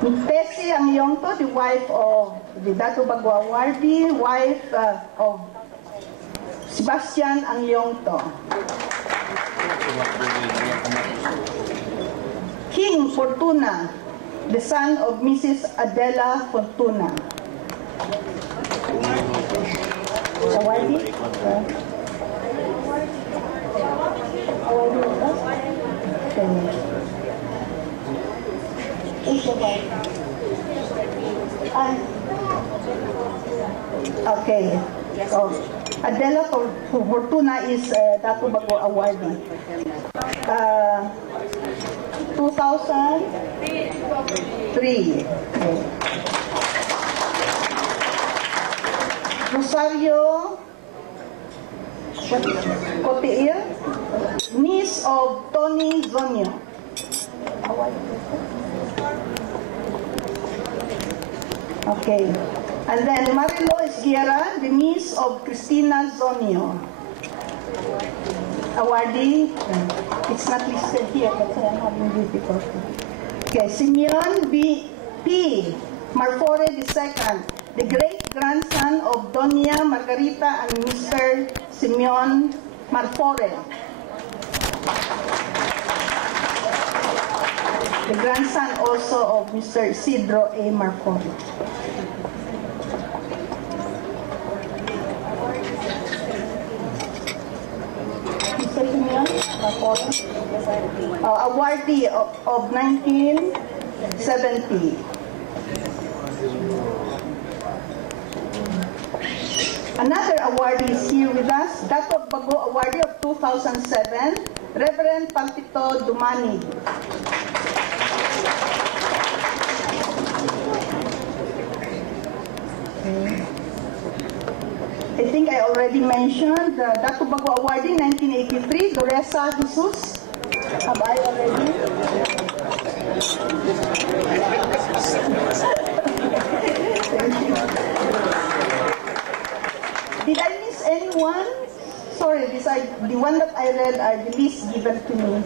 Tessie Angyongto, the wife of the Dabaw awardee, wife of Sebastian Angyongto. King Fortuna, the son of Mrs. Adela Fortuna. Awardee? Okay. So, Adela Fortuna is Dabaw awardee. 2003. Okay. Rosario Coteil, niece of Tony Zonio. Okay. And then Marilo Esguerra, the niece of Cristina Zonio. Awardee. It's not listed here, but I'm having difficulty. Okay. Simeon P. Marfore II, the great-grandson of Doña Margarita and Mr. Simeon Marfore. The grandson also of Mr. Isidro A. Marfore. Mr. Simeon Marfore? Awardee of 1970. Another awardee is here with us, Dabaw awardee of 2007, Reverend Palpito Dumani. I think I already mentioned the Dabaw awardee 1983, Doresa Jesus. Have I already? Thank you. Did I miss anyone? Sorry, the one that I read are the least given to me.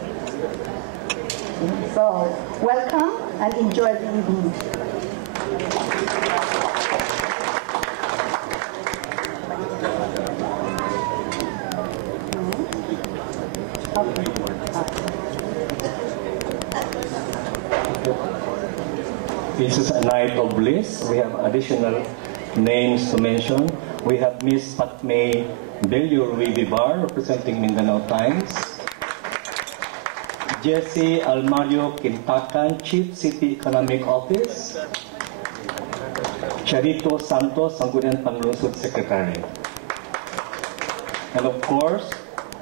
So, welcome and enjoy the evening. Okay. This is a night of bliss. We have additional names to mention. We have Miss Patmay Belur Vivar, representing Mindanao Times. Jesse Almario Quintacan, Chief City Economic Office. Charito Santos, Sangguniang Panlungsod Secretary. And of course,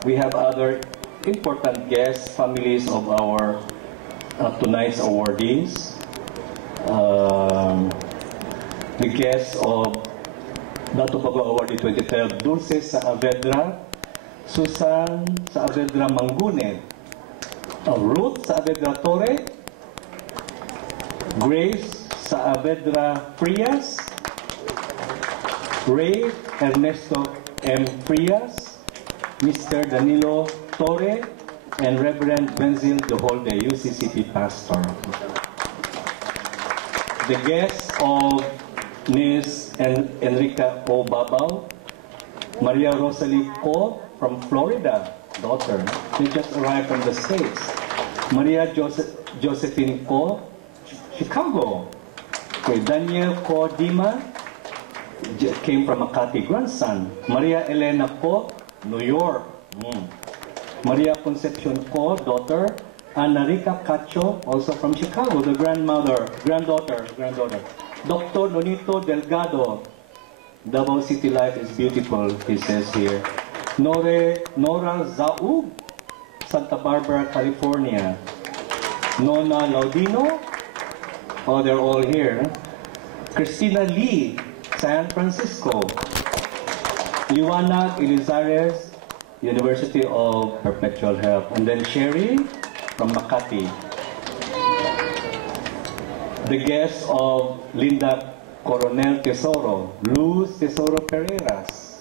we have other important guests, families of our tonight's awardees. The guests of Dabaw Awardee 2012, Dulce Saavedra, Susan Saavedra Mangune, Ruth Saavedra Torre, Grace Saavedra Frias, Ray Ernesto M. Frias, Mr. Danilo Torre, and Reverend Benzil Doholde, UCCP pastor. The guests of Ms. Enrica O. Babaw, Maria Rosalie Co. from Florida, daughter. She just arrived from the States. Maria Josephine Co. Chicago. Okay, Daniel Co. Dima came from Makati, grandson. Maria Elena Co. New York. Maria Concepcion Co. daughter. Ana Rica Cacho, also from Chicago, the granddaughter. Dr. Nonito Delgado, Davao City life is beautiful, he says here. Nora Zaug, Santa Barbara, California. Nona Laudino, oh, they're all here. Christina Lee, San Francisco. Liwanag Elizares, University of Perpetual Health. And then Sherry from Makati. The guests of Linda Coronel Tesoro, Luz Tesoro Pereiras.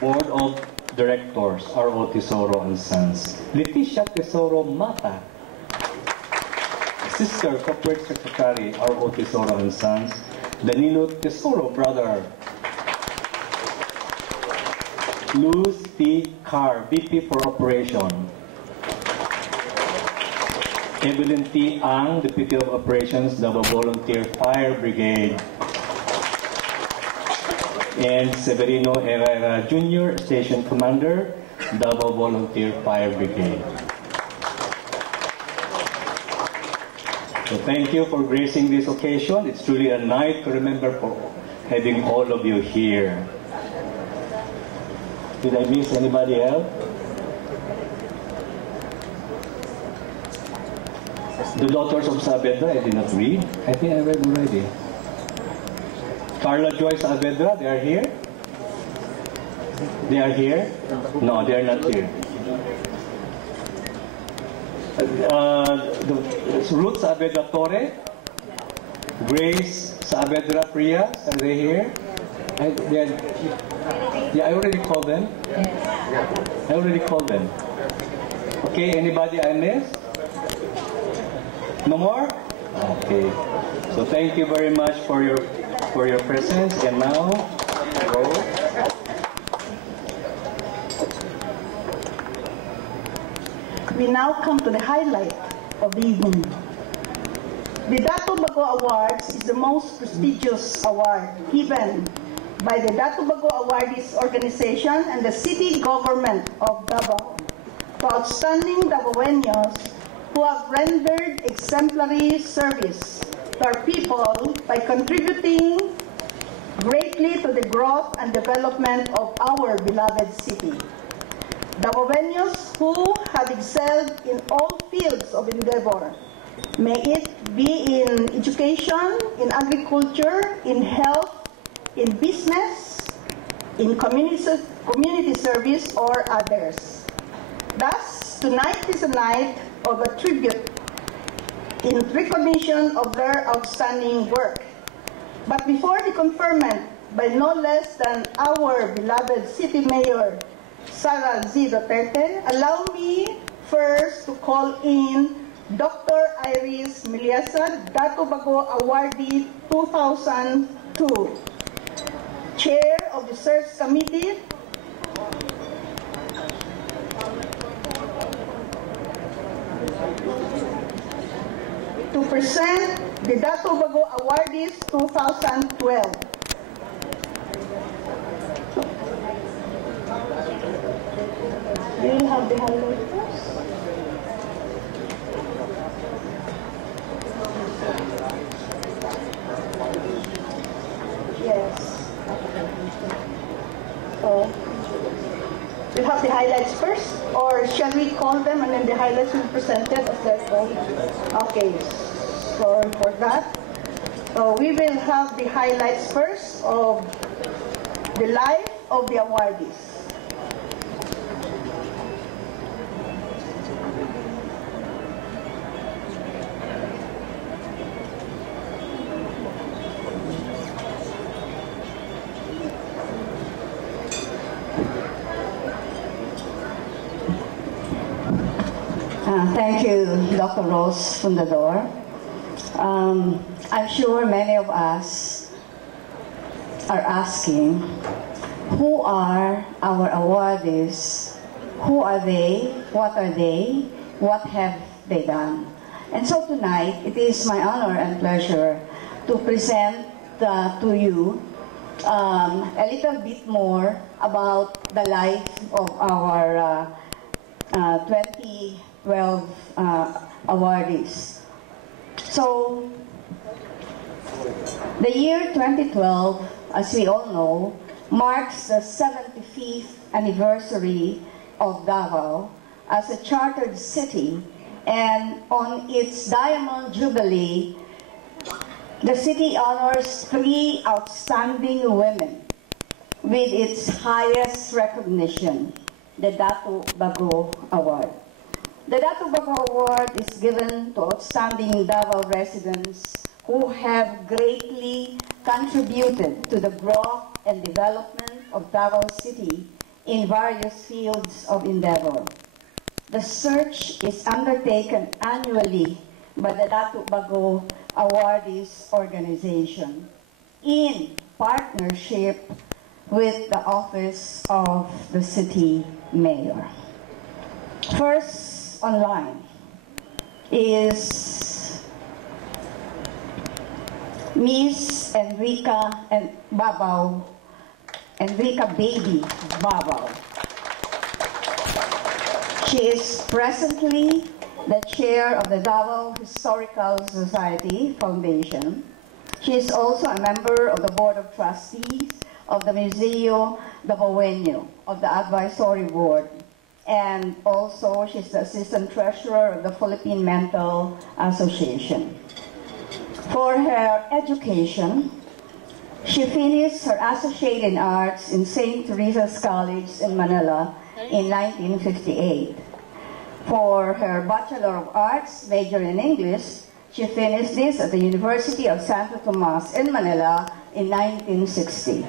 Board of Directors, R.O. Tesoro and Sons. Leticia Tesoro Mata. Sister Corporate Secretary Araw Tesoro and Sons, Danilo Tesoro, brother. Luz T. Carr, VP for Operation. Evelyn T. Ang, Deputy of Operations, Dabaw Volunteer Fire Brigade. And Severino Herrera Jr., Station Commander, Dabaw Volunteer Fire Brigade. So thank you for gracing this occasion. It's truly a night to remember for having all of you here. Did I miss anybody else? The Daughters of Saavedra, I did not read. I think I read already. Carla Joyce Saavedra, they are here? They are here? No, they are not here. Ruth Saavedra Torre, Grace Saavedra Priya, are they here? Yeah, I already called them. I already called them. Okay, anybody I missed? No more? Okay. So thank you very much for your presence. And now, go. We now come to the highlight of the evening. The Dabaw Awards is the most prestigious award given by the Dabaw Awardees Organization and the city government of Dabaw to outstanding Dabaweños who have rendered exemplary service to our people by contributing greatly to the growth and development of our beloved city. Dabaweños who have excelled in all fields of endeavor, may it be in education, in agriculture, in health, in business, in community service, or others. Thus, tonight is a night of a tribute in recognition of their outstanding work. But before the conferment by no less than our beloved City Mayor, Sara Z. Duterte, allow me first to call in Dr. Iris Miliasa, Dabaw Awardee 2002, Chair of the Search Committee, to present the Dabaw Awardees 2012. We will have the highlight first. Yes. So, we'll have the highlights first, or shall we call them and then the highlights will be presented as their own? Okay, sorry for that. So we will have the highlights first of the life of the awardees. Thank you, Dr. Rose Fundador. I'm sure many of us are asking, who are our awardees? Who are they? What are they? What have they done? And so tonight, it is my honor and pleasure to present to you a little bit more about the life of our 2012 awardees. So, the year 2012, as we all know, marks the 75th anniversary of Davao as a chartered city, and on its Diamond Jubilee, the city honors 3 outstanding women with its highest recognition, the Dabaw Award. The Dabaw Award is given to outstanding Davao residents who have greatly contributed to the growth and development of Davao City in various fields of endeavor. The search is undertaken annually by the Dato Bago Awardees Organization in partnership with the Office of the City Mayor. First online is Miss Enrica Babaw, Enrica Baby Babaw. She is presently the chair of the Dabaw Historical Society Foundation. She is also a member of the Board of Trustees of the Museo Dabawenyo of the Advisory Board. And also, she's the Assistant Treasurer of the Philippine Mental Association. For her education, she finished her Associate in Arts in St. Teresa's College in Manila in 1958. For her Bachelor of Arts, major in English, she finished this at the University of Santo Tomas in Manila in 1960.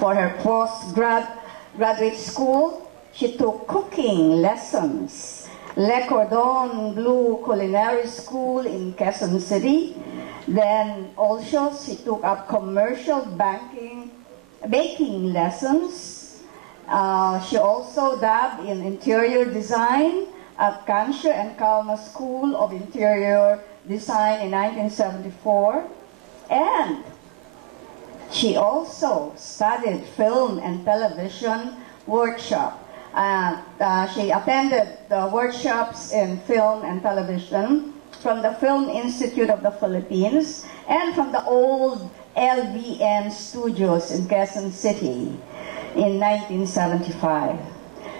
For her postgraduate school, she took cooking lessons, Le Cordon Bleu Culinary School in Quezon City. Then also she took up commercial baking lessons. She also dabbed in interior design at Cancio and Calma School of Interior Design in 1974. And she also studied film and television workshop. She attended the workshops in film and television from the Film Institute of the Philippines and from the old LVN studios in Quezon City in 1975.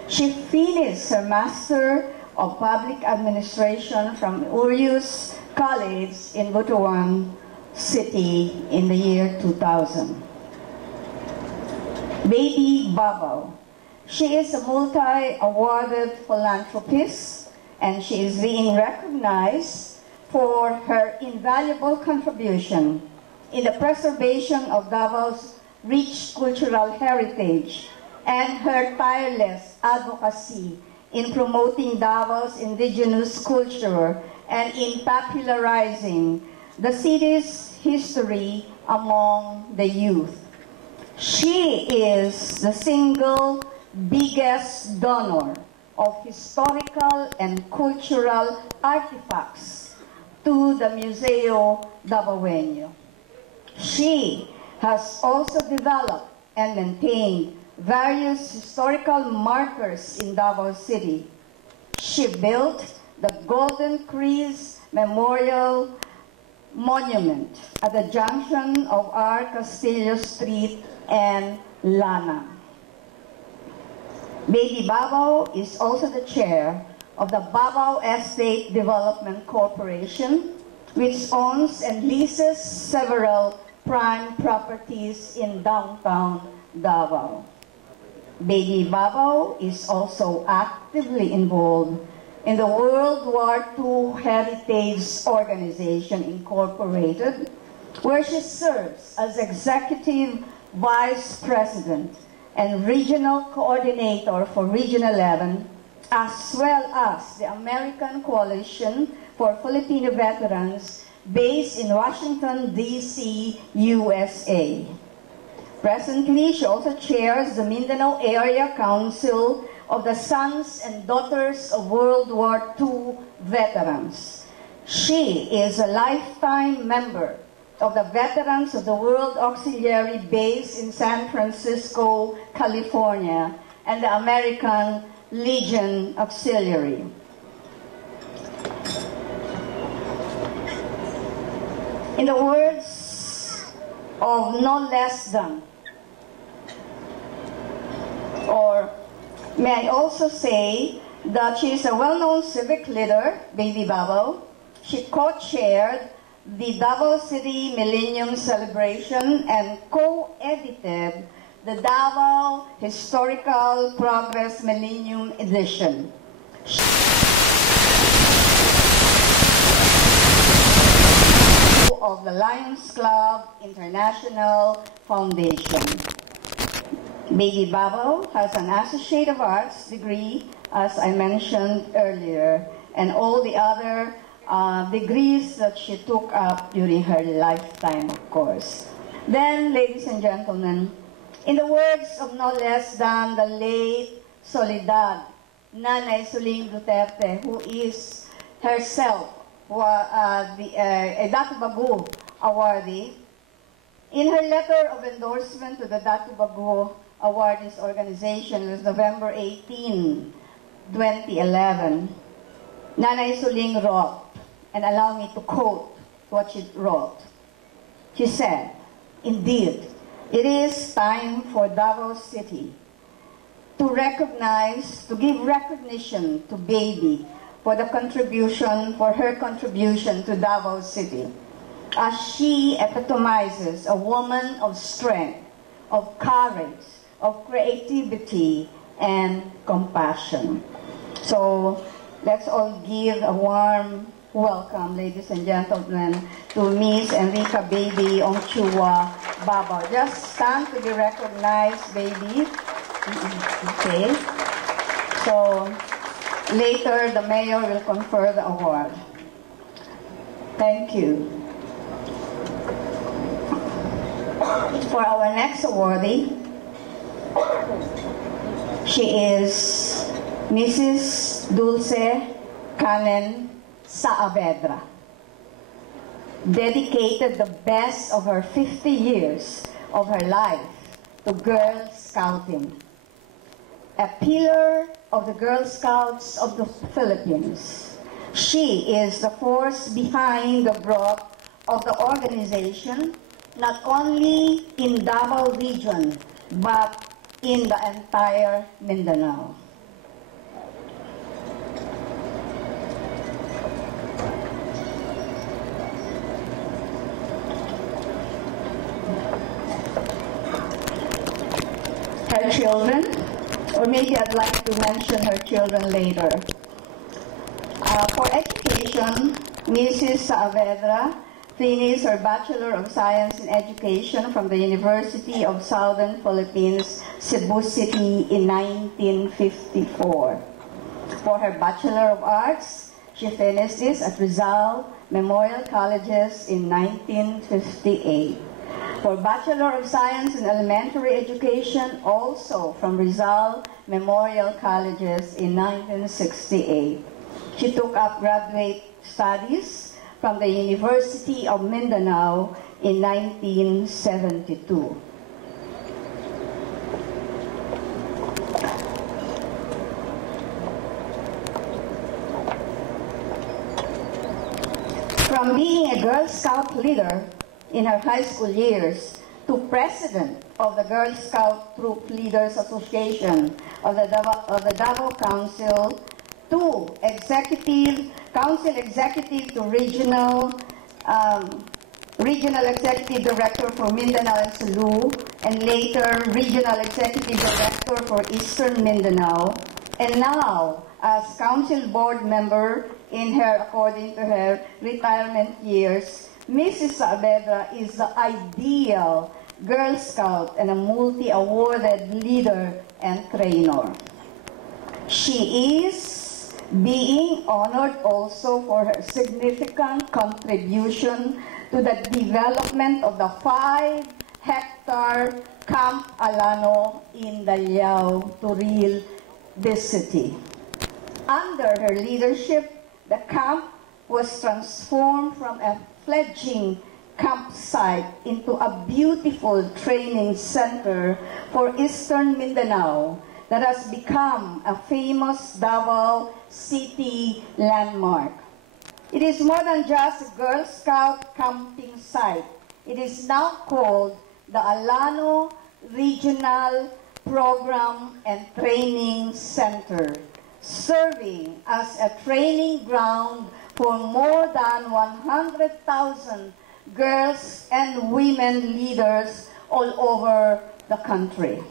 She finished her Master of Public Administration from Urius College in Butuan City in the year 2000. Baby Babaw. She is a multi-awarded philanthropist, and she is being recognized for her invaluable contribution in the preservation of Davaw's rich cultural heritage and her tireless advocacy in promoting Davaw's indigenous culture and in popularizing the city's history among the youth. She is the single biggest donor of historical and cultural artifacts to the Museo Dabawenyo. She has also developed and maintained various historical markers in Davao City. She built the Golden Crease Memorial Monument at the junction of R. Castillo Street and Lana. Baby Babaw is also the chair of the Babaw Estate Development Corporation, which owns and leases several prime properties in downtown Davao. Baby Babaw is also actively involved in the World War II Heritage Organization Incorporated, where she serves as Executive Vice President and Regional Coordinator for Region 11, as well as the American Coalition for Filipino Veterans based in Washington, D.C., USA. Presently, she also chairs the Mindanao Area Council of the Sons and Daughters of World War II Veterans. She is a lifetime member of the Veterans of the World Auxiliary based in San Francisco, California, and the American Legion Auxiliary. In the words of no less than, or may I also say that she is a well-known civic leader, Baby Babaw. She co-chaired the Davao City Millennium Celebration and co-edited the Davao Historical Progress Millennium Edition. Of the Lions Club International Foundation. Baby Babaw has an Associate of Arts degree, as I mentioned earlier, and all the other degrees that she took up during her lifetime, of course. Then, ladies and gentlemen, in the words of no less than the late Soledad, Nanay Suling Duterte, who is herself a Dabaw awardee, in her letter of endorsement to the Dabaw Awardees organization, it was November 18, 2011, Nanay Suling wrote, and allow me to quote what she wrote. She said, "Indeed, it is time for Davao City to give recognition to Baby for her contribution to Davao City, as she epitomizes a woman of strength, of courage, of creativity, and compassion." So let's all give a warm welcome, ladies and gentlemen, to Miss Enrica Baby Ongchua Babaw. Just stand to be recognized, Baby. Okay. So later, the mayor will confer the award. Thank you. For our next awardee, she is Mrs. Dulce Canen Saavedra. Dedicated the best of her 50 years of her life to Girl Scouting. A pillar of the Girl Scouts of the Philippines. She is the force behind the growth of the organization, not only in Davao region, but in the entire Mindanao. Her children, or maybe I'd like to mention her children later. For education, Mrs. Saavedra finished her Bachelor of Science in Education from the University of Southern Philippines, Cebu City in 1954. For her Bachelor of Arts, she finished this at Rizal Memorial Colleges in 1958. For Bachelor of Science in Elementary Education, also from Rizal Memorial Colleges in 1968. She took up graduate studies from the University of Mindanao in 1972. From being a Girl Scout leader in her high school years to president of the Girl Scout Troop Leaders Association of the Dabaw Council, to council executive to regional executive director for Mindanao and Sulu, and later regional executive director for Eastern Mindanao, and now as council board member in her, according to her retirement years, Mrs. Saavedra is the ideal Girl Scout and a multi-awarded leader and trainer. She is being honored also for her significant contribution to the development of the 5-hectare Camp Alano in Daliao, Turil, this city. Under her leadership, the camp was transformed from a fledgling campsite into a beautiful training center for Eastern Mindanao that has become a famous Davao City landmark. It is more than just a Girl Scout camping site. It is now called the Alano Regional Program and Training Center, serving as a training ground for more than 100,000 girls and women leaders all over the country.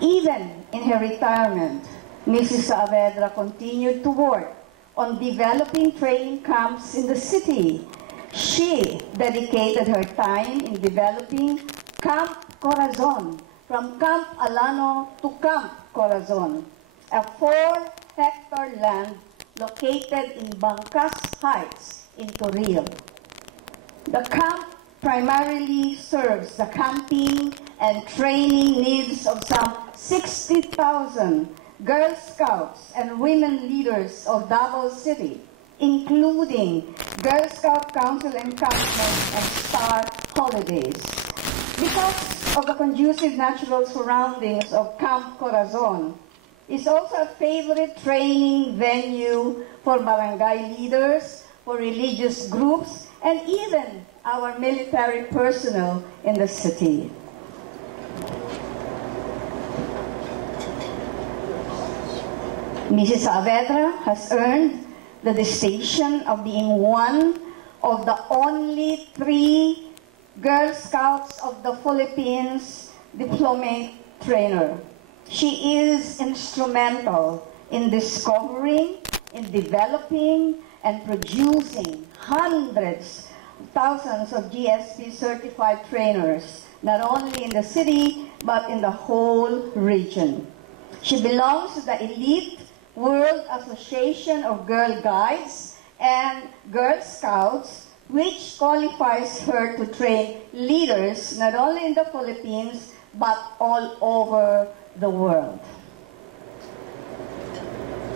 Even in her retirement, Mrs. Saavedra continued to work on developing training camps in the city. She dedicated her time in developing Camp Corazon, from Camp Alano to Camp Corazon, a 4-hectare land located in Bangkas Heights in Toril. The camp primarily serves the camping and training needs of some 60,000 Girl Scouts and women leaders of Dabaw City, including Girl Scout Council encampments and star holidays. Because of the conducive natural surroundings of Camp Corazon, it's also a favorite training venue for barangay leaders, for religious groups, and even our military personnel in the city. Mrs. Saavedra has earned the distinction of being one of the only 3 Girl Scouts of the Philippines diplomate trainer. She is instrumental in discovering, in developing, and producing hundreds, thousands of GSP certified trainers, not only in the city, but in the whole region. She belongs to the elite World Association of Girl Guides and Girl Scouts, which qualifies her to train leaders not only in the Philippines, but all over the world.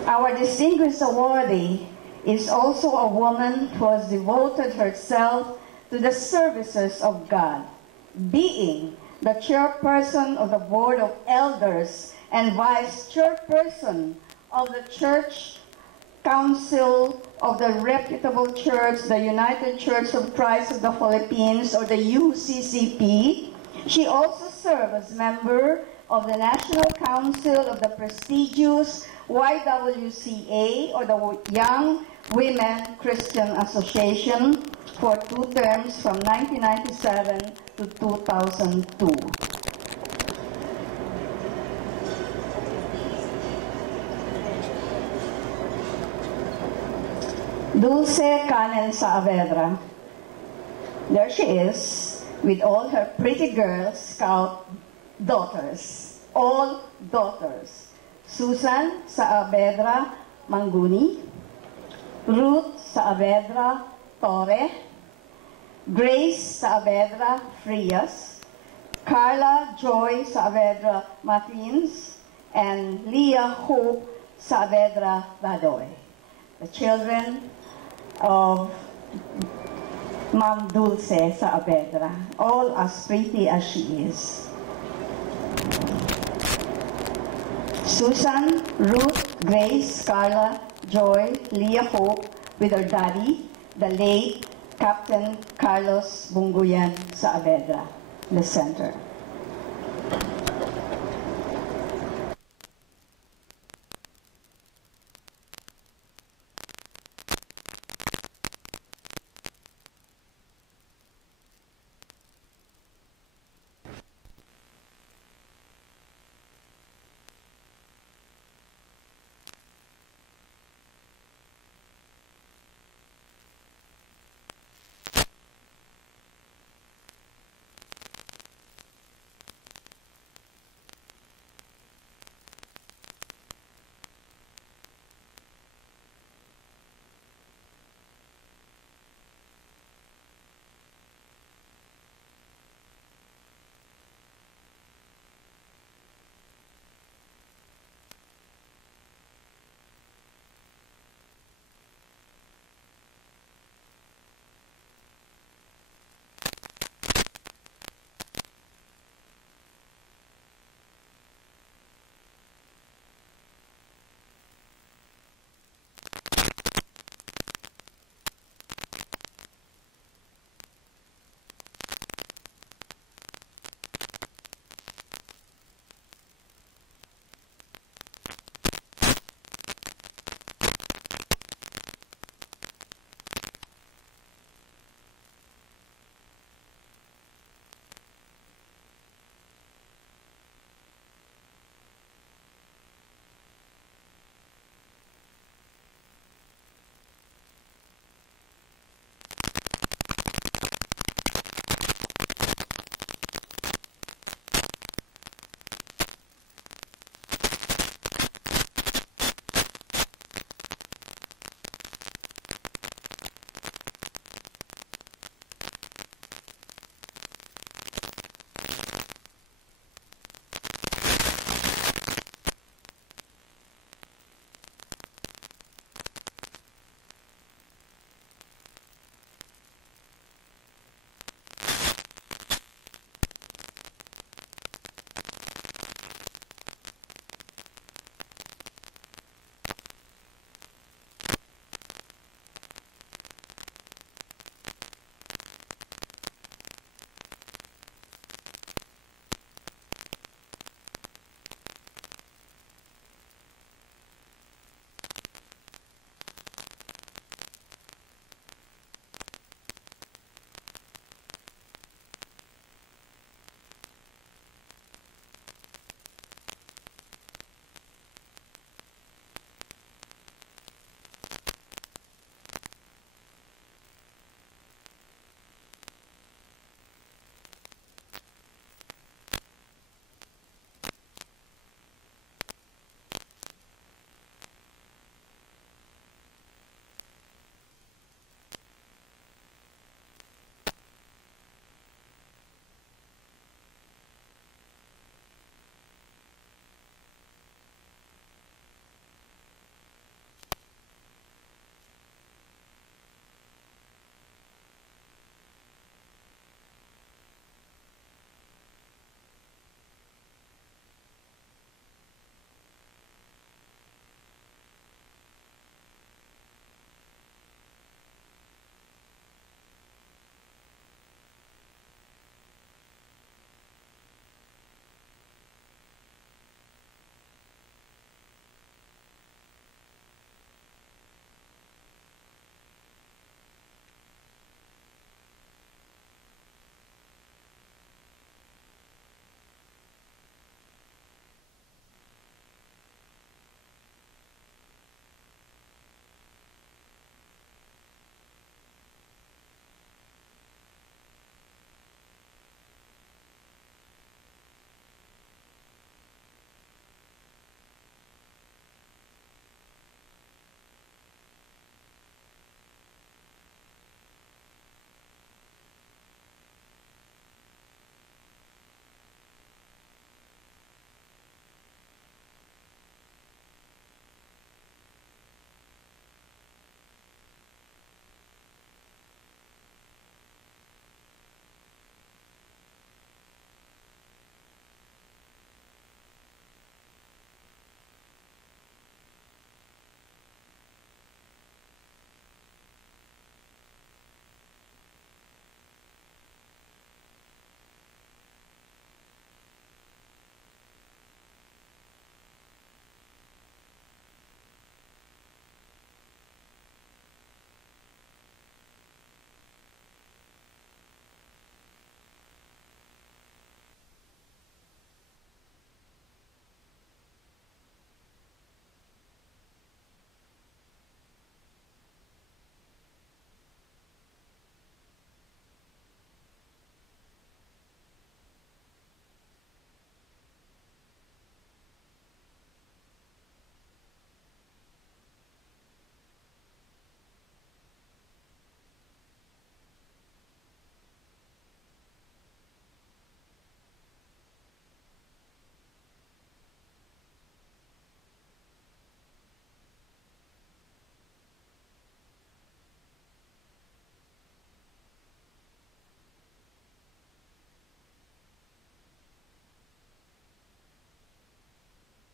Our distinguished awardee is also a woman who has devoted herself to the services of God, being the chairperson of the Board of Elders and vice chairperson of the Church Council of the reputable church, the United Church of Christ of the Philippines, or the UCCP. She also served as member of the National Council of the prestigious YWCA, or the Young Women Christian Association, for 2 terms from 1997 to 2002. Dulce Canen Saavedra. There she is, with all her pretty Girl Scout daughters, all daughters. Susan Saavedra Manguni, Ruth Saavedra Torre, Grace Saavedra Frias, Carla Joy Saavedra Martins, and Leah Hope Saavedra Badoy, the children of Ma'am Dulce Saavedra, all as pretty as she is. Susan, Ruth, Grace, Carla, Joy, Leah Hope, with her daddy, the late Captain Carlos Bunguyan Saavedra, in the center.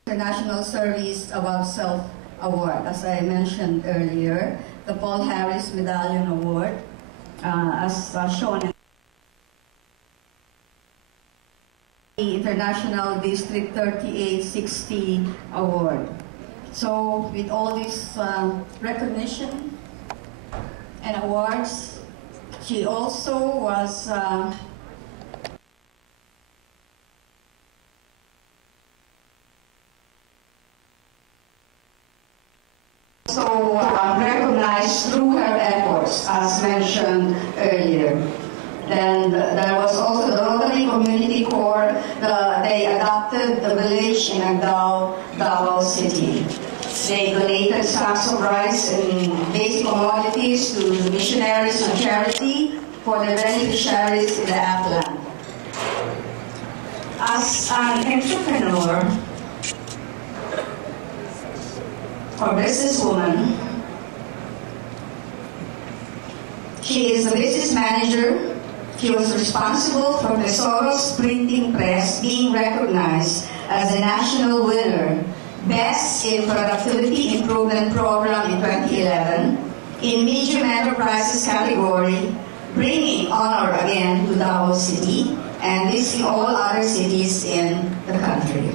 International Service Above Self Award, as I mentioned earlier, the Paul Harris Medallion Award, as shown in the International District 3860 Award. So with all this recognition and awards, she also was recognized through her efforts, as mentioned earlier. And there was also the Rotary Community Corps. They adopted the village in Araw, Dabaw City. They donated sacks of rice and basic commodities to the missionaries and charity for the beneficiaries in the upland. As an entrepreneur or businesswoman, she is a business manager. She was responsible for Tesoro's printing press being recognized as a national winner, Best in Productivity Improvement Program in 2011, in Medium Enterprises category, bringing honor again to Dabaw City and listing all other cities in the country.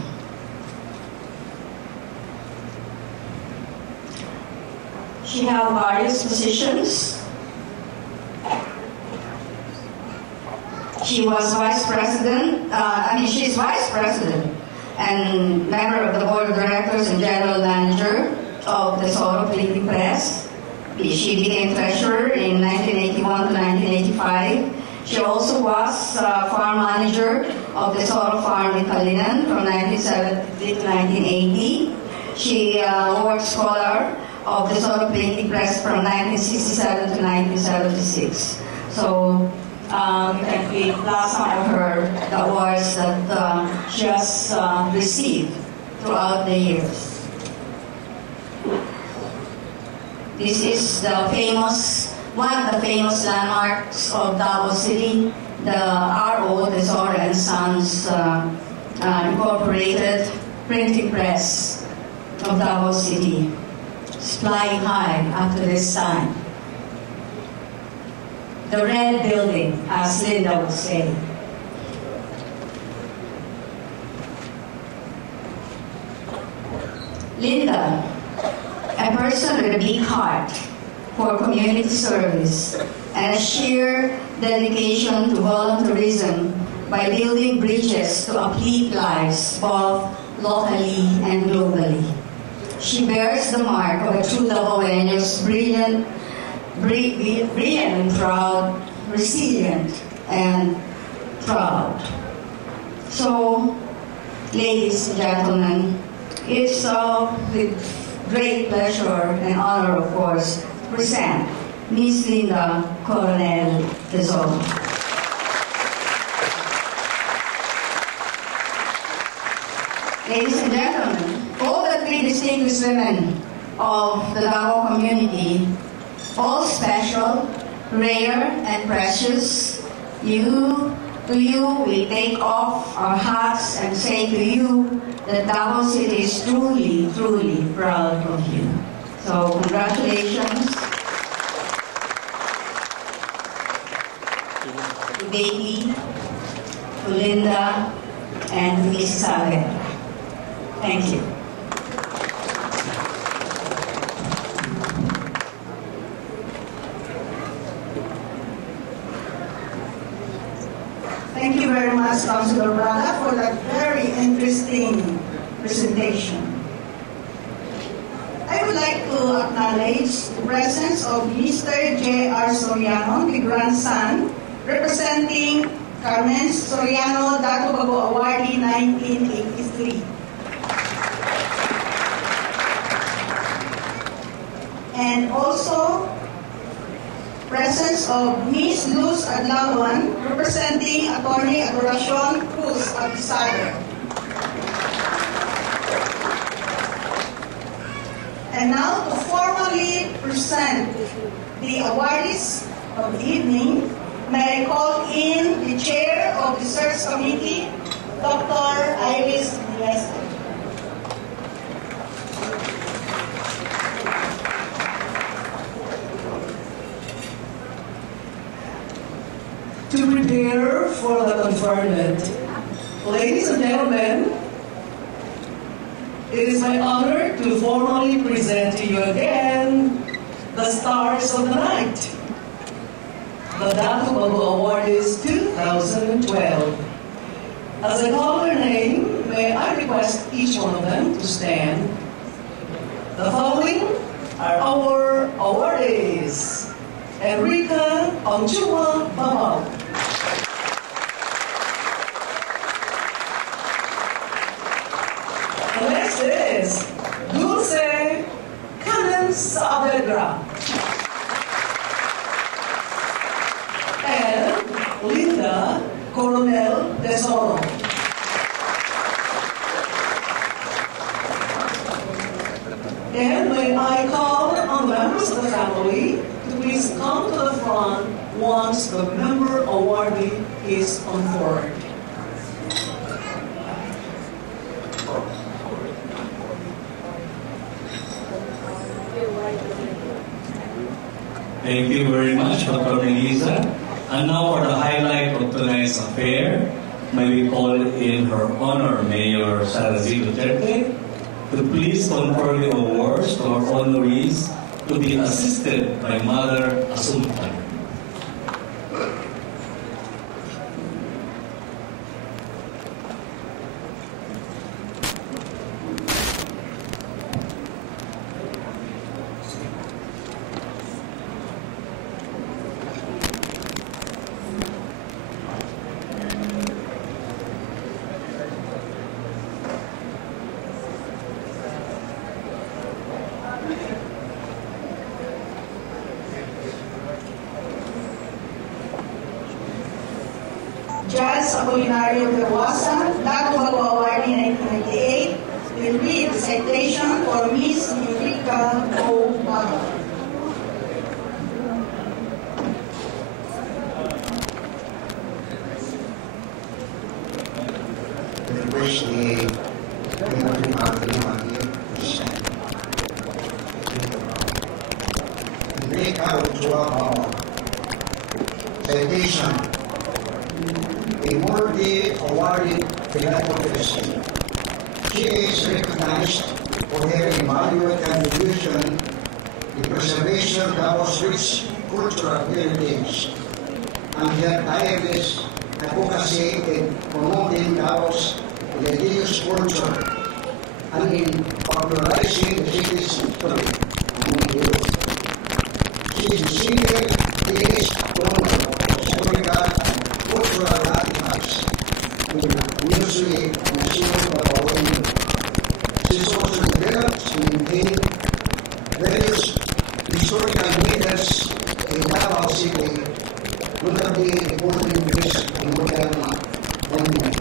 She held various positions. She was vice president, she's vice president and member of the board of directors and general manager of the Tesoro Printing Press. She became treasurer in 1981 to 1985. She also was farm manager of the Tesoro Farm in Calinan from 1970 to 1980. She was scholar of the Tesoro Printing Press from 1967 to 1976. So we last some of her the awards that she has received throughout the years. This is the one of the famous landmarks of Dabaw City, the RO, the Tesoro and Sons Incorporated Printing Press of Dabaw City. It's flying high after this time. The red building, as Linda would say. Linda, a person with a big heart for community service and a sheer dedication to volunteerism by building bridges to uplift lives both locally and globally. She bears the mark of a true Dabaweños, brilliant and proud, resilient and proud. So, ladies and gentlemen, it's with great pleasure and honor, of course, to present Miss Linda Coronel Tesoro. Ladies and gentlemen, all the three distinguished women of the Dabaw community, all special, rare, and precious, to you, we take off our hats and say to you that Dabaw City is truly, truly proud of you. So congratulations to Baby, to Linda, and to Mrs. Saavedra. Thank you. Thank you very much, Councilor Braga, for that very interesting presentation. I would like to acknowledge the presence of Mr. J.R. Soriano, the grandson, representing Carmen Soriano, Dabaw Awardee 1983. And also, presence of Ms. Luz Adlawan, representing Attorney Adoracion Cruz of Desire. And now to formally present the awardees of the evening, may I call in the Chair of the Search Committee, Dr. Iris Diaz. prepare for the conferment. Ladies and gentlemen, it is my honor to formally present to you again the stars of the night, the Dabaw Awardees 2012. As I call their name, may I request each one of them to stand. The following are our awardees. Enrica Dabaw. The next is Dulce Saavedra and Linda Coronel Tesoro. And may I call on the members of the family to please come to the front once the member awardee is on board. Thank you very much, Dr. Melissa. And now for the highlight of tonight's affair, may we call in her honor, Mayor Sara Z. Duterte, to please confer the awards to our honorees to be assisted by Mother Assumpta. Judge Apolinario Perwasa, Dabaw Awardee 1998, will read the citation for Miss Enrica O. Dabaw. Enrica O. Dabaw. Citation. A worthy awarded philanthropist. She is recognized for her invaluable contribution to the preservation of Davos' rich cultural heritage and her tireless advocacy in promoting Davos' indigenous culture and in popularizing the city's history among youth. She is a senior PhD donor of historical and cultural artifacts in the Museum of Dabaw. She has also developed and maintained various historical methods in Davao City, notably the Golden Bridge in modern monument.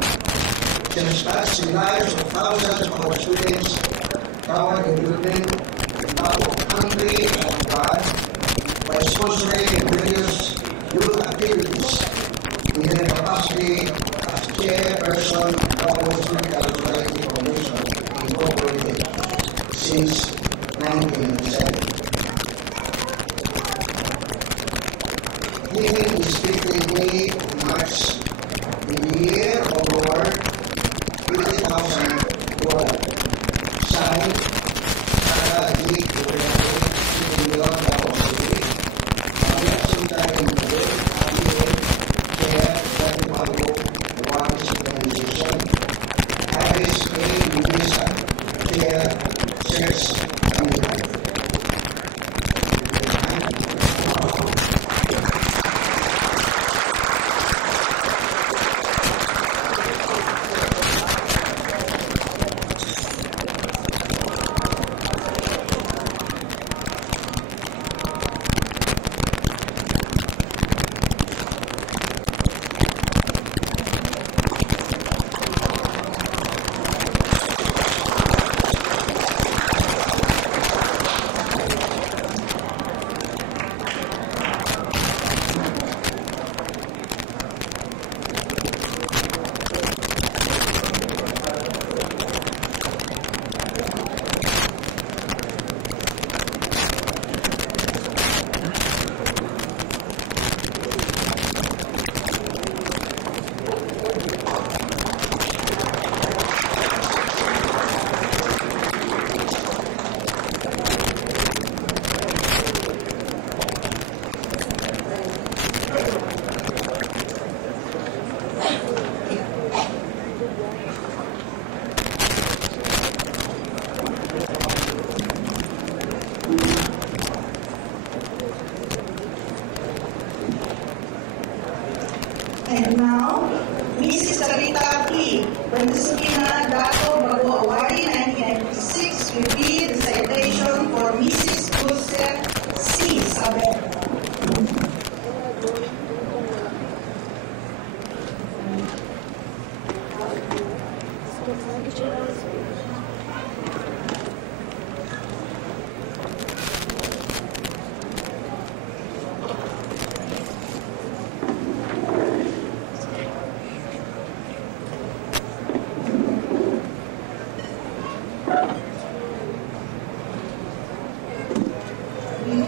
She has touched the lives of thousands of our students, toward the development of Davao country and abroad by sponsoring various youth activities in her capacity as chairperson of Araw Historical Society Foundation Incorporated since 1997. Given this 15th day of March, in the year of Lord 2012, signed Sara Z. Duterte, Mayor Dabaw City, Maria Assumpta Chair of the Dabaw Awardees Organization, Iris A. Melissa, Chair, Search Committee. And now, Mrs. Sarita P. Bendusina Dato Bago Awardee 1996 will be the citation for Mrs. Dulce C. Saavedra.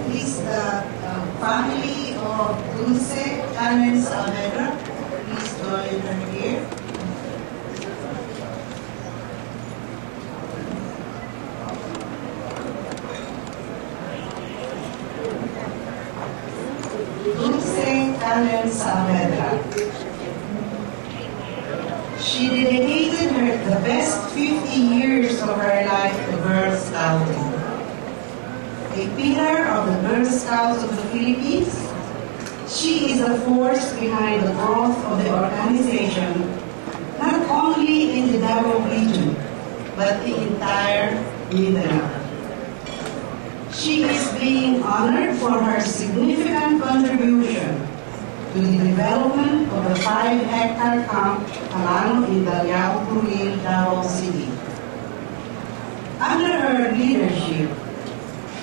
Please, the family of Dulce Carmen Saavedra, please join her here. Dulce Carmen Saavedra. She dedicated the best 50 years of her life to Girl Scouting. A pillar of the Girl Scouts of the Philippines, she is the force behind the growth of the organization, not only in the Dabaw region, but the entire Mindanao. She is being honored for her significant contribution to the development of the 5-hectare camp Araw in the Yaw-Puril, Dabaw City. Under her leadership,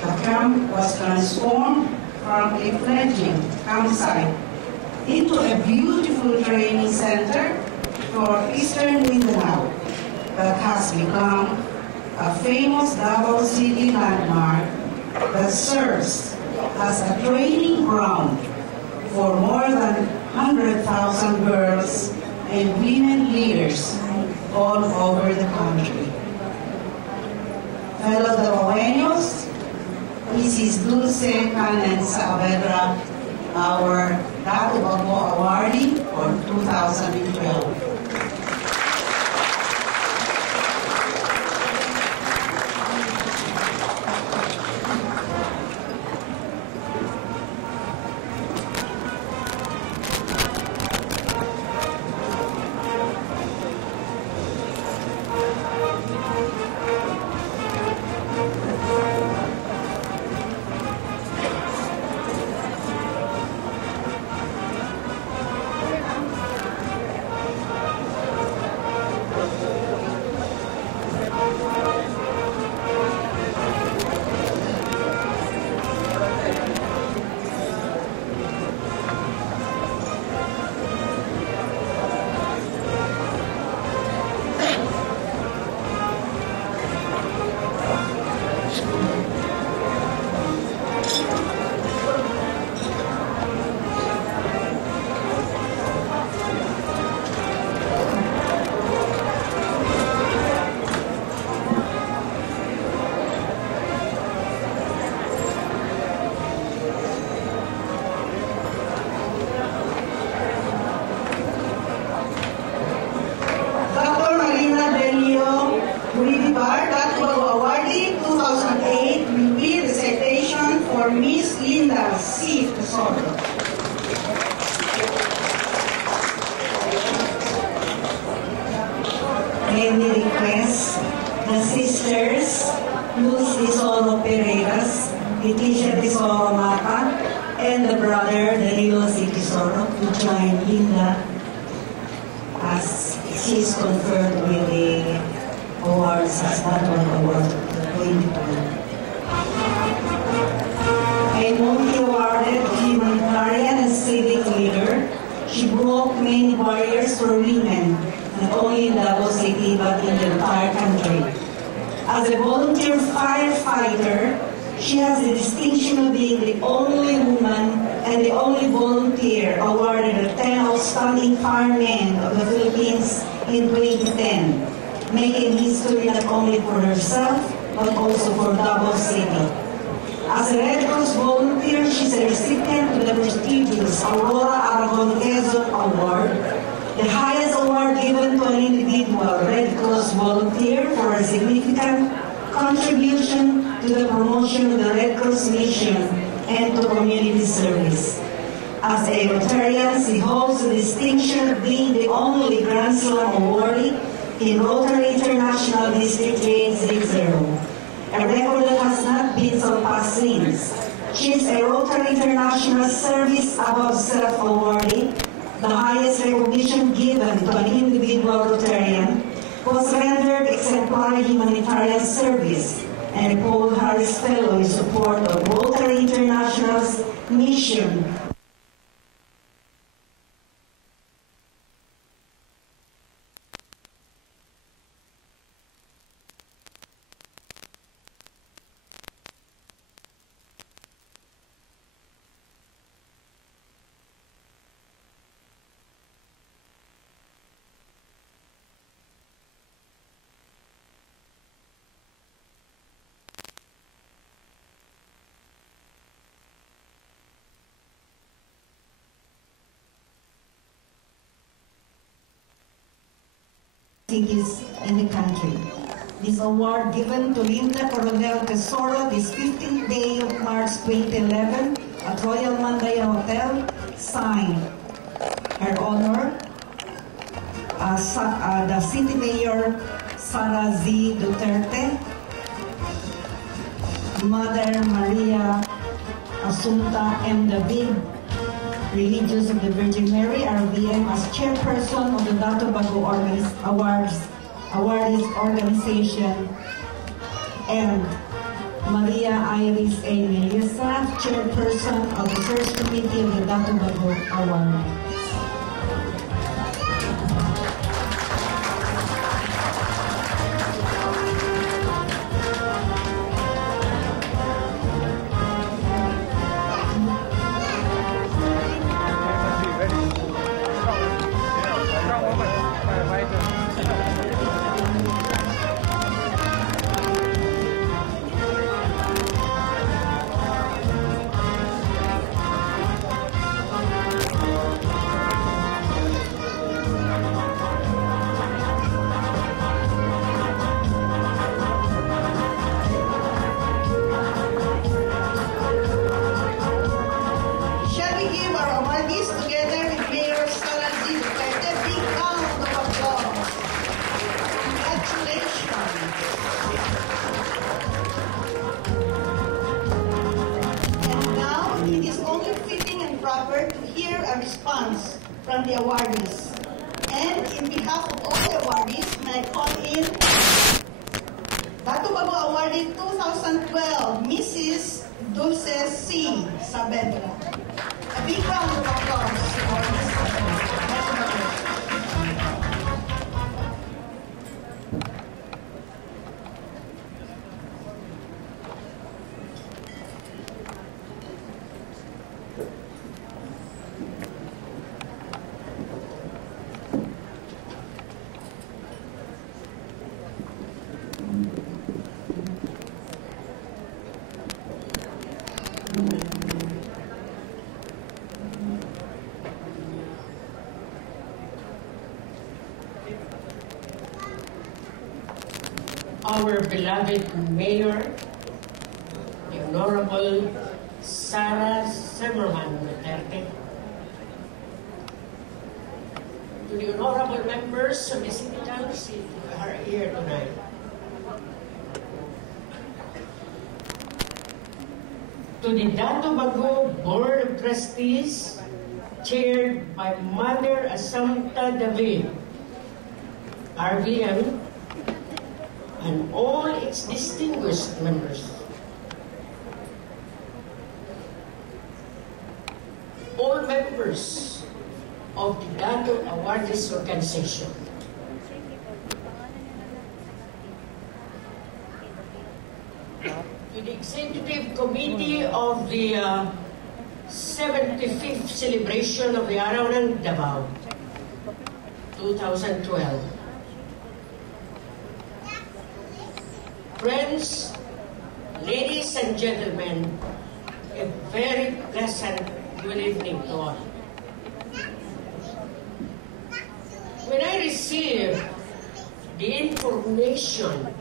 the camp was transformed from a fledgling campsite into a beautiful training center for Eastern Mindanao that has become a famous Dabaw City landmark that serves as a training ground for more than 100,000 girls and women leaders all over the country. Fellow Dabaweños, Mrs. Dulce Carmen Saavedra, our Dabaw Awardee for 2012. May we request the sisters Luz Isoro Pereiras, Leticia Tesoro Mata, and the brother Danilo Tesoro to join Linda as she is conferred with the awards as Dabaw Award 2020. A multi-awarded humanitarian and civic leader, she broke many barriers for women, not only in Dabaw City but in the entire country. As a volunteer firefighter, she has the distinction of being the only woman and the only volunteer awarded the 10 Outstanding Firemen of the Philippines in 2010, making history not only for herself but also for Dabaw City. As a Red Cross volunteer, she's a recipient of the prestigious Araw Award, the highest award given to an individual Red Cross volunteer for a significant contribution to the promotion of the Red Cross mission and to community service. As a Rotarian, she holds the distinction being the only Grand Slam awardee in Rotary International District 860, a record that has not been surpassed since. She is a Rotary International Service Above Self awardee, the highest recognition given to an individual Rotarian who has rendered exemplary humanitarian service, and a Paul Harris Fellow in support of Rotary International's mission. Cities in the country. This award given to Linda Coronel Tesoro this 15th day of March 2011 at Royal Mandaya Hotel, signed Her Honor, the City Mayor Sara Z. Duterte, Mother Maria Asunta M. David, Religious of the Virgin Mary, RVM, as chairperson of the Dabaw Awardees Organization, and Maria Iris A. Melissa, chairperson of the Search Committee of the Dabaw Award. From the awardees. And in behalf of all the awardees, may I call in Dabaw Awardee 2012, Mrs. Dulce C. Saavedra. A big round of applause for Ms. Saavedra. Our beloved Mayor, the Honorable Sara Zimmerman Duterte, to the honorable members of the City Council who are here tonight, to the Dabaw Board of Trustees, chaired by Mother Asunta David, RVM, and all its distinguished members. All members of the Dabaw Awardees Organization. To the Executive Committee of the 75th celebration of the Araw ng Dabaw, 2012. Friends, ladies and gentlemen, a very pleasant good evening to all. When I received the information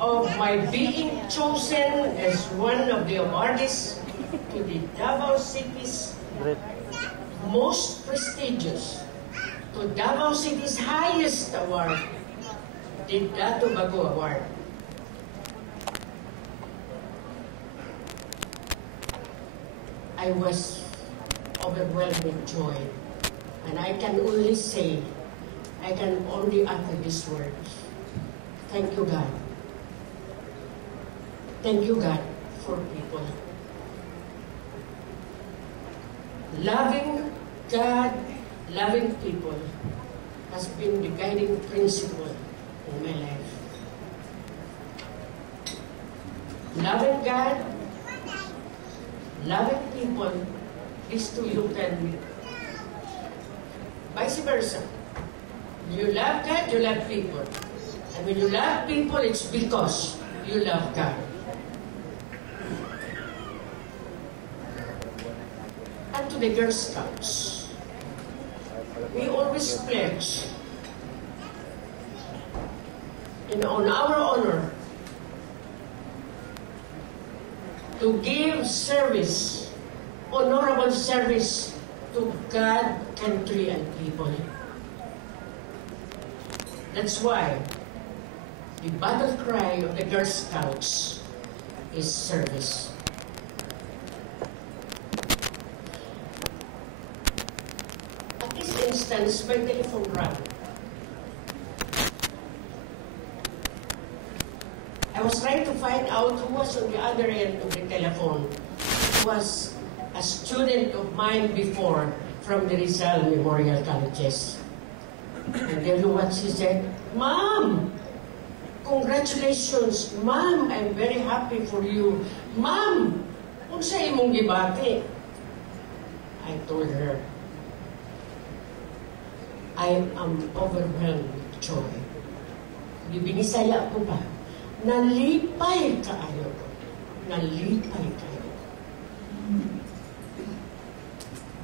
of my being chosen as one of the awardees to the Davao City's most prestigious to Davao City's highest award, the Dabaw Award. I was overwhelmed with joy, and I can only say, I can only utter these words. Thank you, God. Thank you, God, for people. Loving God, loving people has been the guiding principle in my life. Loving God, loving people, these two you can, vice versa. When you love God, you love people. And when you love people, it's because you love God. And to the Girl Scouts, we always pledge on our honor to give service, honorable service to God, country, and people. That's why the battle cry of the Girl Scouts is service. At this instance, my telephone rang. I was trying to find out who was on the other end of the telephone. It was a student of mine before from the Rizal Memorial Colleges. And you know what she said? Mom, congratulations. Mom, I'm very happy for you. Mom, kung sa imong gibati. I told her, I am overwhelmed with joy. Bibinisaya ko ba? Nalipay kaayo ko. Nalipay kayo.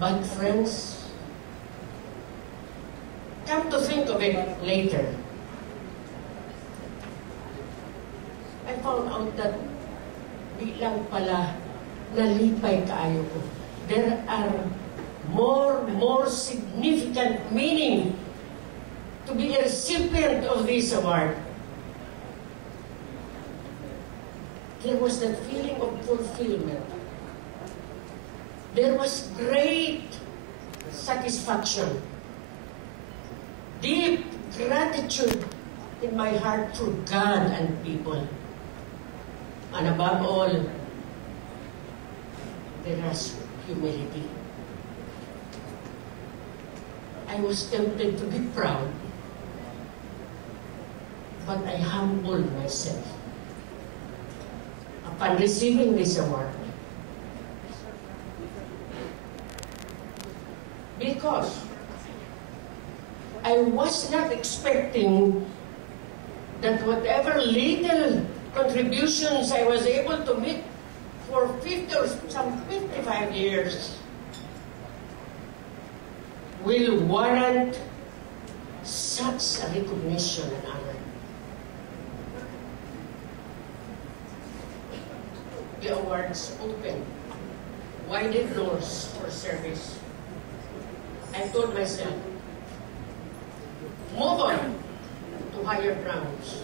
But friends, come to think of it later, I found out that di lang pala nalipay kaayo ko. There are more significant meaning to be a recipient of this award. There was that feeling of fulfillment. There was great satisfaction, deep gratitude in my heart for God and people. And above all, there was humility. I was tempted to be proud, but I humbled myself upon receiving this award. Because I was not expecting that whatever little contributions I was able to make for 50 or some 55 years will warrant such a recognition and honor. The awards opened widened doors for service. I told myself, move on to higher grounds.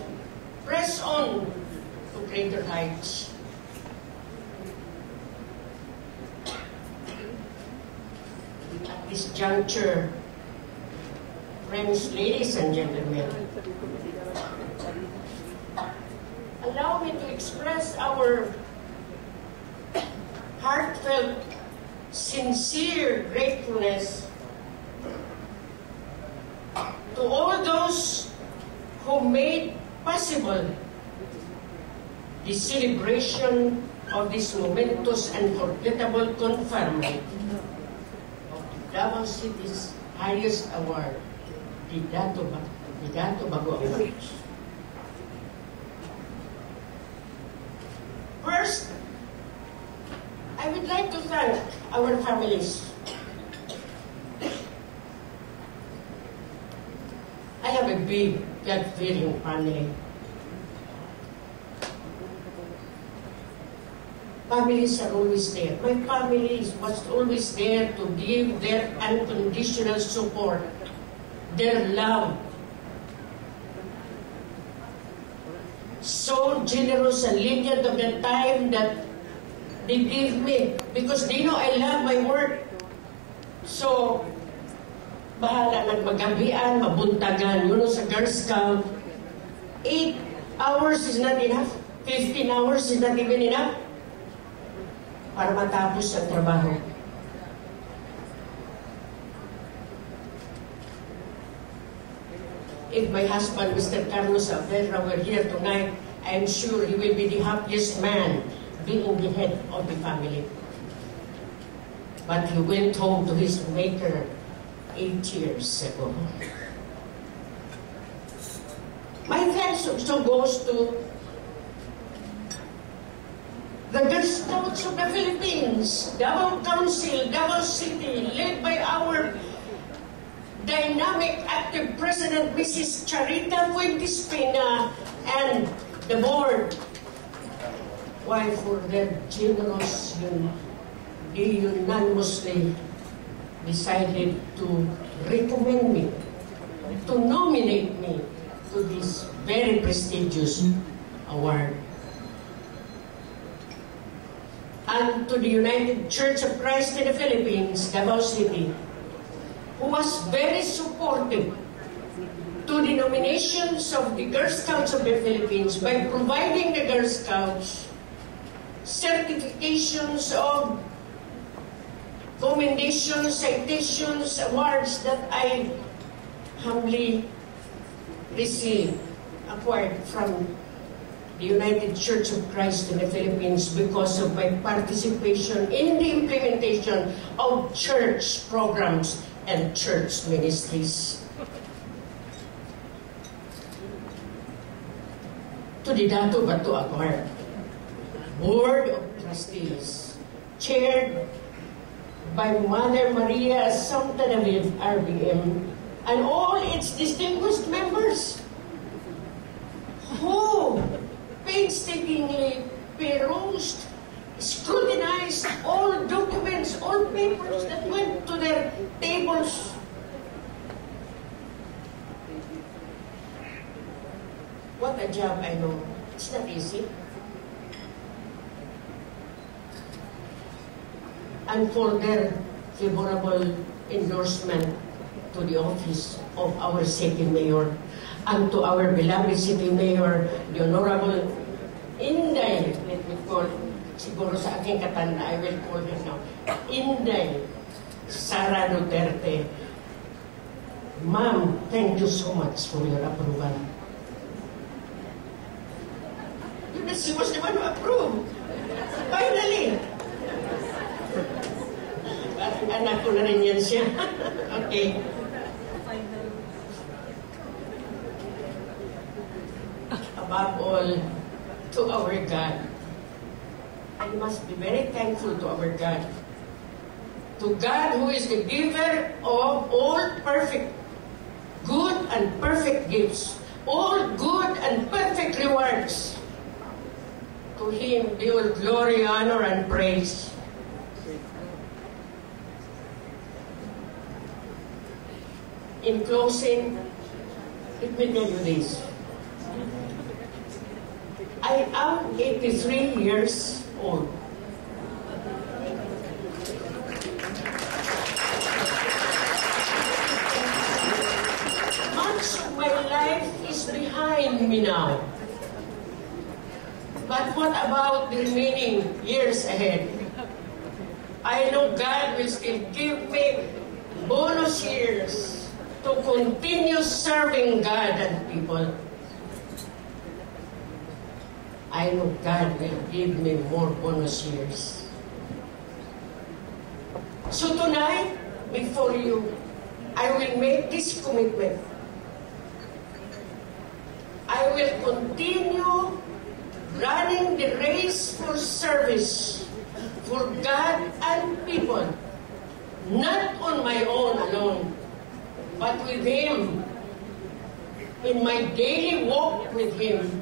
Press on to greater heights. At this juncture, friends, ladies and gentlemen, allow me to express our heartfelt, sincere gratefulness to all those who made possible the celebration of this momentous and forgettable conferment of the Davao City's highest award, the Dabaw Awards. First, I would like to thank our families. I have a big, God-fearing family. Families are always there. My family was always there to give their unconditional support their love. So generous and lenient of the time that they give me because they know I love my work. So, bahala nagmagabian, mabuntagan. You know, sa Girl Scout, 8 hours is not enough. 15 hours is not even enough para matapos ang trabaho. If my husband, Mr. Carlos Alvera, were here tonight, I'm sure he will be the happiest man being the head of the family. But he went home to his maker 8 years ago. My thanks also goes to the Girl Scouts of the Philippines, Dabaw Council, Dabaw City, led by our dynamic, active President, Mrs. Charita Fuentes Pena, and the board. Why, for their generous, they unanimously decided to recommend me, to nominate me to this very prestigious award. And to the United Church of Christ in the Philippines, Dabaw City, who was very supportive to the nominations of the Girl Scouts of the Philippines by providing the Girl Scouts certifications of commendations, citations, awards that I humbly received, acquired from the United Church of Christ in the Philippines because of my participation in the implementation of church programs and church ministries. To the Dato Bato Accord Board of Trustees, chaired by Mother Maria Assumpta David, RBM, and all its distinguished members, who painstakingly perused, scrutinized all documents, all papers that went to their tables. What a job, I know. It's not easy. And for their favorable endorsement to the office of our city mayor, and to our beloved city mayor, the Honorable Inday, let me call, siguro sa aking katanda, I will call her now, Inday Sara Duterte. Ma'am, thank you so much for your approval. She was the one who approved. Finally. Anak ko na rin yan siya. Okay. Above all, to our God. I must be very thankful to our God. To God who is the giver of all perfect, good and perfect gifts. All good and perfect rewards. To Him be all glory, honor, and praise. In closing, let me tell you this. I am 83 years old. Much of my life is behind me now. But what about the remaining years ahead? I know God will still give me bonus years to continue serving God and people. I know God will give me more bonus years. So tonight, before you, I will make this commitment. I will continue running the race for service, for God and people, not on my own alone, but with Him, in my daily walk with Him.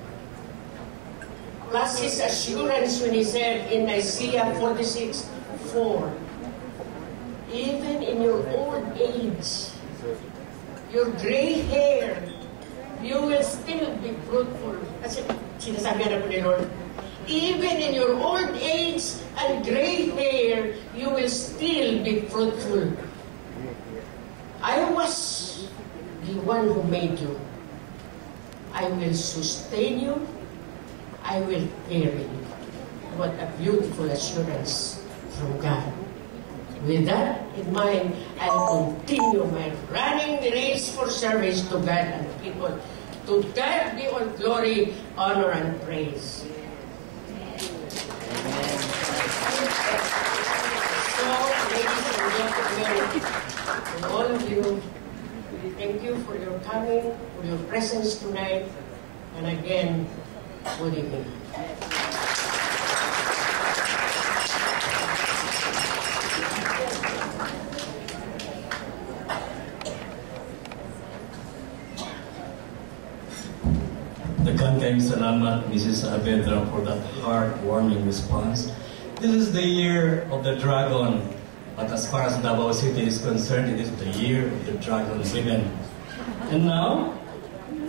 Plus His assurance when He said in Isaiah 46:4, even in your old age, your gray hair, you will still be fruitful. Kasi sinasabi na po ni Lord, even in your old age and gray hair, you will still be fruitful. I was the one who made you. I will sustain you. I will carry you. What a beautiful assurance from God. With that in mind, I'll continue my running the race for service to God and people. To God be all glory, honor, and praise. So, ladies and gentlemen, to all of you, thank you for your coming, for your presence tonight, and again, good evening. Daghang salamat, Mrs. Saavedra, for that heartwarming response. This is the year of the dragon, but as far as Dabaw City is concerned, it is the year of the dragon women. And now,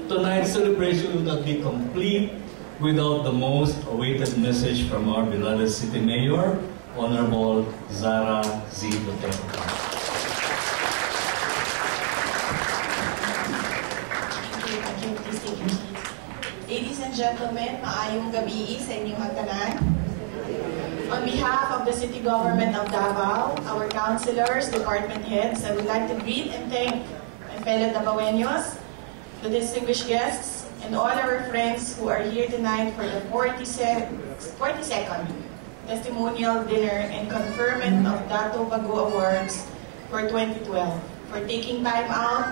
tonight's celebration will not be complete without the most awaited message from our beloved City Mayor, Honorable Zara Z. Duterte. Ladies and gentlemen, maayong gabi sa inyong hagtanan. On behalf of the City Government of Davao, our councilors, department heads, I would like to greet and thank my fellow Dabaweños, the distinguished guests, and all our friends who are here tonight for the 42nd testimonial dinner and conferment of Dabaw Awards for 2012, for taking time out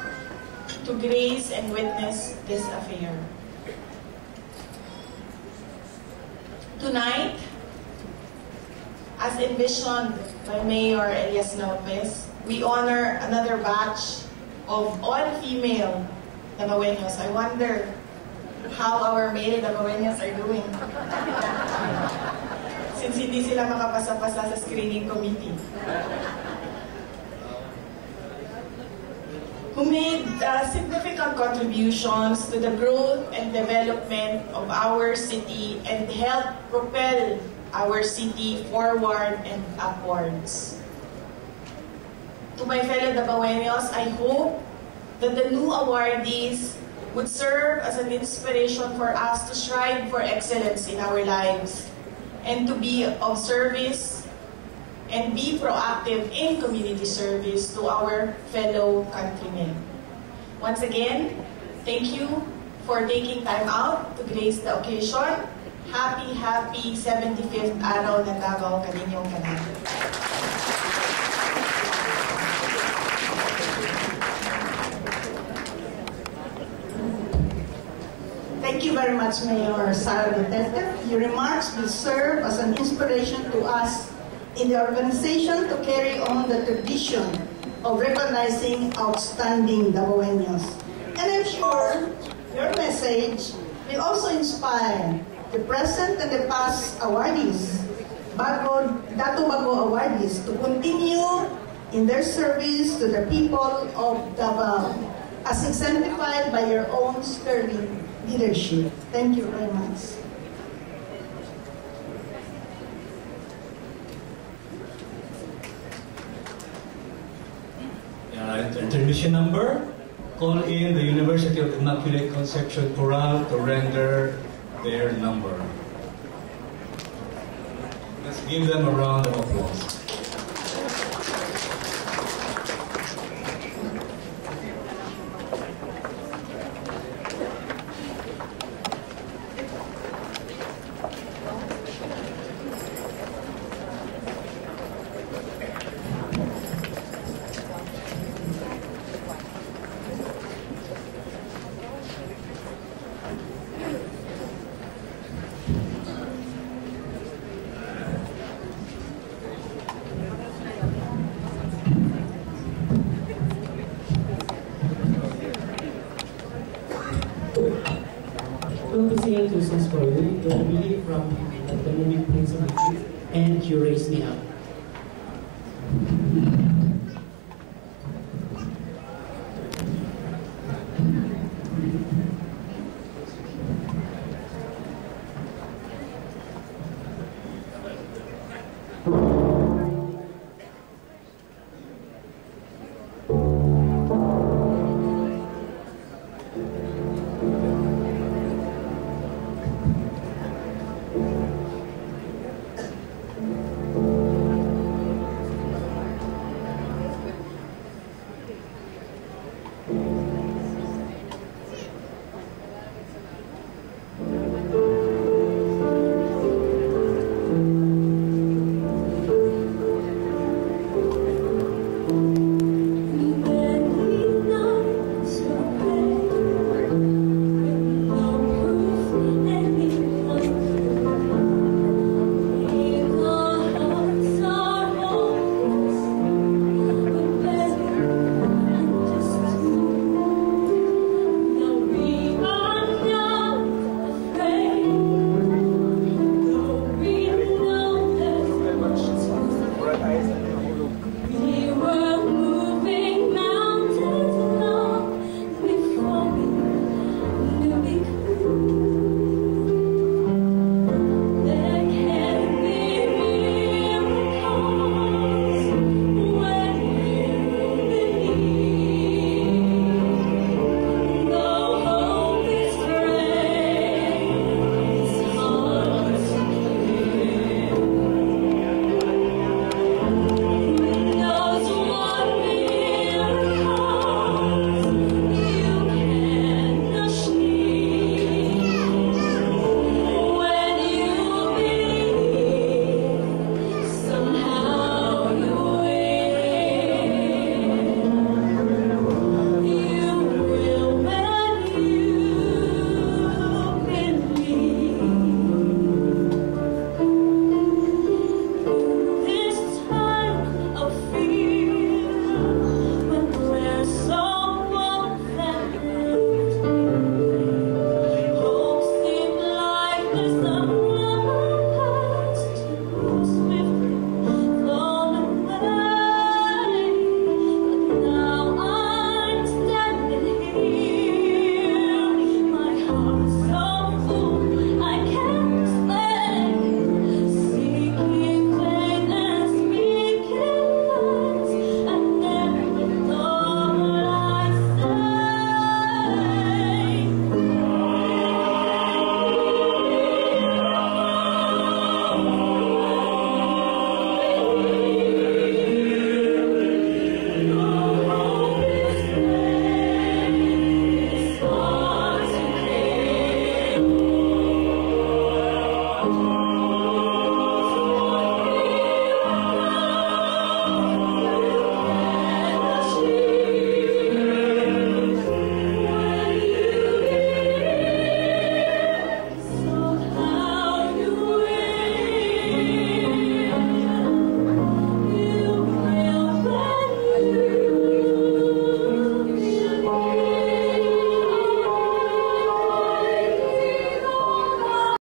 to grace and witness this affair. Tonight, as envisioned by Mayor Elias Lopez, we honor another batch of all-female Dabaweños. I wonder how our male Dabaweños are doing since hindi sila makapasa-pasa sa screening committee. Who made significant contributions to the growth and development of our city and helped propel our city forward and upwards. To my fellow Dabaweños, I hope that the new awardees would serve as an inspiration for us to strive for excellence in our lives and to be of service and be proactive in community service to our fellow countrymen. Once again, thank you for taking time out to grace the occasion. Happy 75th Araw ng Dabaw kaninyong kanan. Thank you very much, Mayor Sara Duterte. Your remarks will serve as an inspiration to us in the organization to carry on the tradition of recognizing outstanding Dabaweños. And I'm sure your message will also inspire the present and the past awardees, Dabaw awardees, to continue in their service to the people of Dabaw, as exemplified by your own sterling leadership. Thank you very much. Intermission number, call in the University of Immaculate Conception Chorale to render their number. Let's give them a round of applause. Singing two songs for you, from the movie Prince of Egypt and You Raise Me Up.